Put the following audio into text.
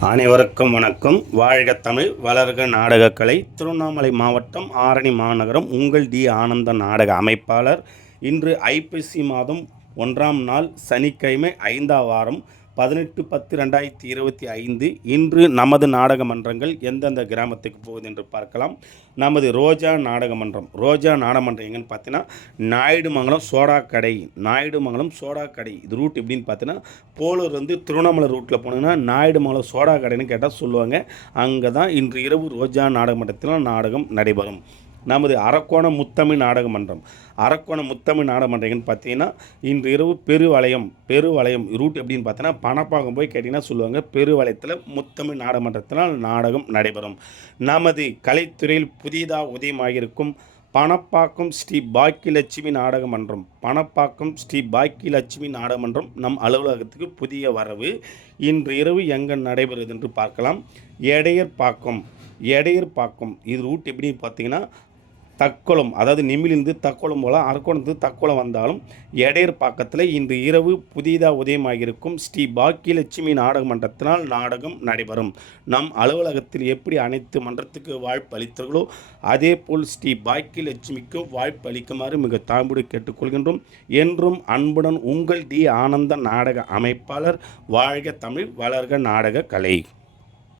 அனைவருக்கும் வணக்கம். வாழ்க தமிழ் வளர்க நாடகக்கலை. திருவண்ணாமலை மாவட்டம் ஆரணி மாநகரம் உங்கள் டி ஆனந்த நாடக அமைப்பாளர். இன்று ஐப்பசி மாதம் ஒன்றாம் நாள் சனிக்கிழமை ஐந்தாம் வாரம் பதினெட்டு பத்து ரெண்டாயிரத்தி இருபத்தி ஐந்து இன்று நமது நாடக மன்றங்கள் எந்தெந்த கிராமத்துக்கு போகுது என்று பார்க்கலாம். நமது ரோஜா நாடக மன்றம். ரோஜா நாடகமன்றம் எங்கன்னு பார்த்தீங்கன்னா நாயுடுமங்கலம் சோடா கடை நாயுடுமங்கலம் சோடா கடை இது ரூட் எப்படின்னு பார்த்தீங்கன்னா போலூர் வந்து திருவண்ணாமலை ரூட்டில் போனீங்கன்னா நாயுடுமங்கலம் சோடா கடைன்னு கேட்டால் சொல்லுவாங்க. அங்கே தான் இன்று இரவு ரோஜா நாடக மன்றத்தில் நாடகம் நடைபெறும். நமது அரக்கோணம் முத்தமிழ் நாடக மன்றம். அரக்கோணம் முத்தமிழ் நாடக மன்றம் பார்த்தீங்கன்னா இன்று இரவு பெருவளையம் பெருவளையம் ரூட் எப்படின்னு பார்த்தீங்கன்னா பணப்பாக்கம் போய் கேட்டிங்கன்னா சொல்லுவாங்க. பெருவளையத்தில் முத்தமிழ் நாடக மன்றத்தினால் நாடகம் நடைபெறும். நமது கலைத்துறையில் புதிதாக உதயமாகியிருக்கும் பணப்பாக்கம் ஸ்ரீ பாக்கியலட்சுமி நாடக மன்றம். பணப்பாக்கம் ஸ்ரீ பாக்கியலட்சுமி நாடக மன்றம் நம் அலுவலகத்துக்கு புதிய வரவு. இன்று இரவு எங்கே நடைபெறுது என்று பார்க்கலாம். எடையர் பாக்கம் எடையர் பாக்கம். இது ரூட் எப்படி பார்த்தீங்கன்னா தக்கோலம் அதாவது நிமிலிருந்து தக்கோலம் போல அரக்கோணத்து தக்கோலம் வந்தாலும் எடையர் பக்கத்தில் இன்று இரவு புதிதாக உதயமாகியிருக்கும் ஸ்ரீ பாக்கியலட்சுமி நாடக மன்றத்தினால் நாடகம் நடைபெறும். நம் அலுவலகத்தில் எப்படி அனைத்து மன்றத்துக்கு வாய்ப்பு அளித்தார்களோ அதே போல் ஸ்ரீ பாக்கியலட்சுமிக்கு வாய்ப்பு அளிக்குமாறு மிக தாழ்வுடு கேட்டுக்கொள்கின்றோம். என்றும் அன்புடன் உங்கள் டி. ஆனந்த நாடக அமைப்பாளர் வாழ்க தமிழ் வளர்க நாடக கலை.